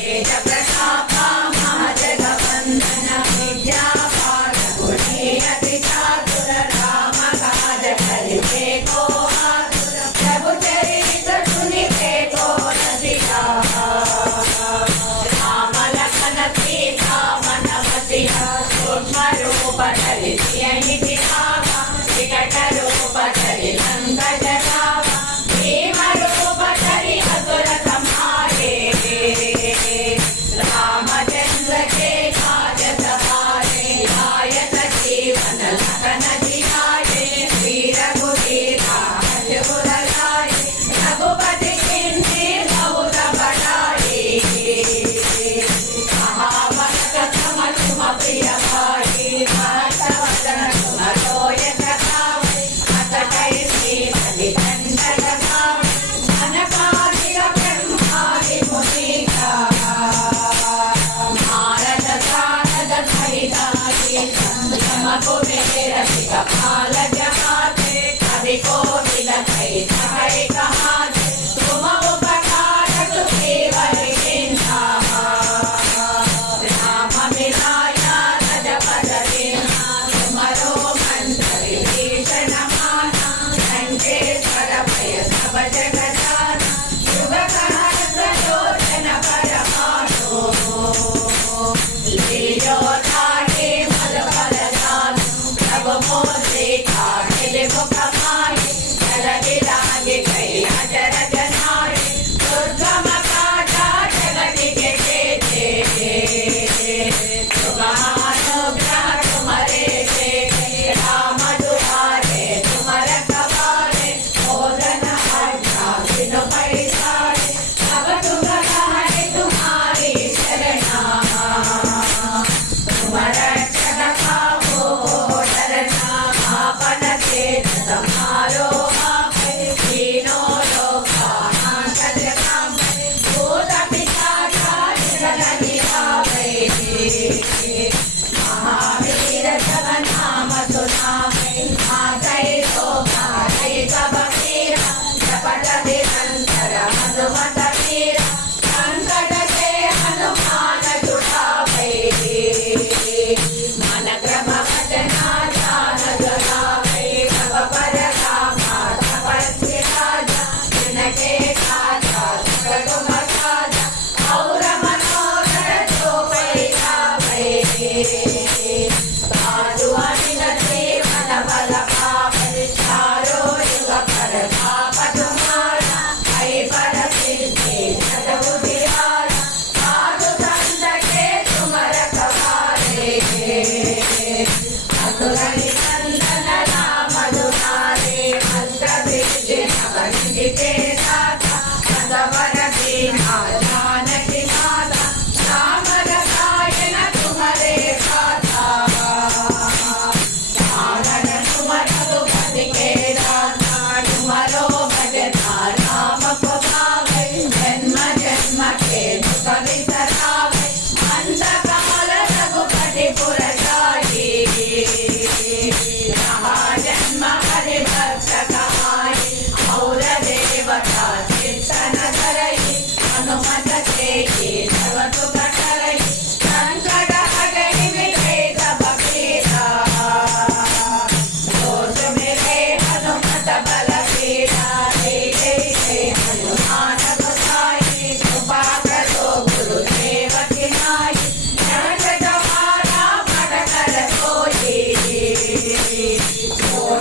तेज प्रताप महाजगवंदन विद्यापाल गुणीयति चातुर राम काज करिते को आतुर प्रभु चरित सुनिते को रसिका राम लखन सीता मन मतिया सूक्ष्म रूप धरि सियहि भावा विकट रूप धरि लंक जरावा भीम रूप धरि असुर संहारे रामचंद्र के काज सवारे लायक जीवन लखन जियाए श्री रघुवीरा हर्ष लाए रघुपति किंकर बहुत बढ़ाए महाभक्त सम तुम प्रिय भाई भक्त वदन तुम रोय सखावे अतकै श्रीपति दंड लगावे अनकादिक ब्रह्मादि मुनीसा नारद सारद सहितादि संयम कुबेर दिक्पाल जहाते कवि कोकिल सहित कहाते तुम उपकारक केवल किन्हा राम मिलाया रजपद दीन्हा तुमरो मंत्र विभीषण माना लंकेश्वर भय सब जग जाना युग सहस्र योजन परमाणु लीलो धागे मल फल दानु प्रभु मोसे कामिल मुख माहे जल लागे गई अजर जनाए दुर्गम काजा जगति के जेते तुम्हारो तुम्हारे जेते राम दुआरे तुम रखवारे मोदन आज्ञा बिनु पैसारे सब सुख है तुम्हारी शरणा तुम रक्षक पावो डरना आपन तेज तुम्हारो आपै तीनों लोका नाशक कामै भूत पिशाच निकट निरावै महावीर सब नाम सुनावै आकै शोभा दै सब पीरा जपत निरंतर हनुमत वीरा संकट से हनुमान छुड़ावै मन क्रम वचना ध्यान लगावै सब पर रामा तपस्वी राजा जिनके काजा सकल तुम साजा और मनोरथ जो पैरावै साधु अनिनते मन बल पावै चारो युग पर ताप तुम्हारा है पर सिद्धि सद्बुद्धि वाला साधु संत के तुम रखवारे असुर निकंदन राम दुलारे भक्त विजय नवनिधि के दाता सदवर दीना जानकी माता राम रसायन तुम्हारे गाथा साधन तुम रघुपति के दाता तुम्हारो भजता राम को पावै जन्म जन्म के दुख बिसरावै अंत काल रघुपति पुर जाई रहा जन्म हरि भक्त कहाई और देवता चित्तन धरई हनुमत सेहि सर्व सुख करई संकट हटई मिटे सब पीरा दोष मिटे हनुमत बल बीरा जय हनुमान गोसाई कृपा करो गुरुदेव की नाई जगत जमाना पढ़ कर सोई छोड़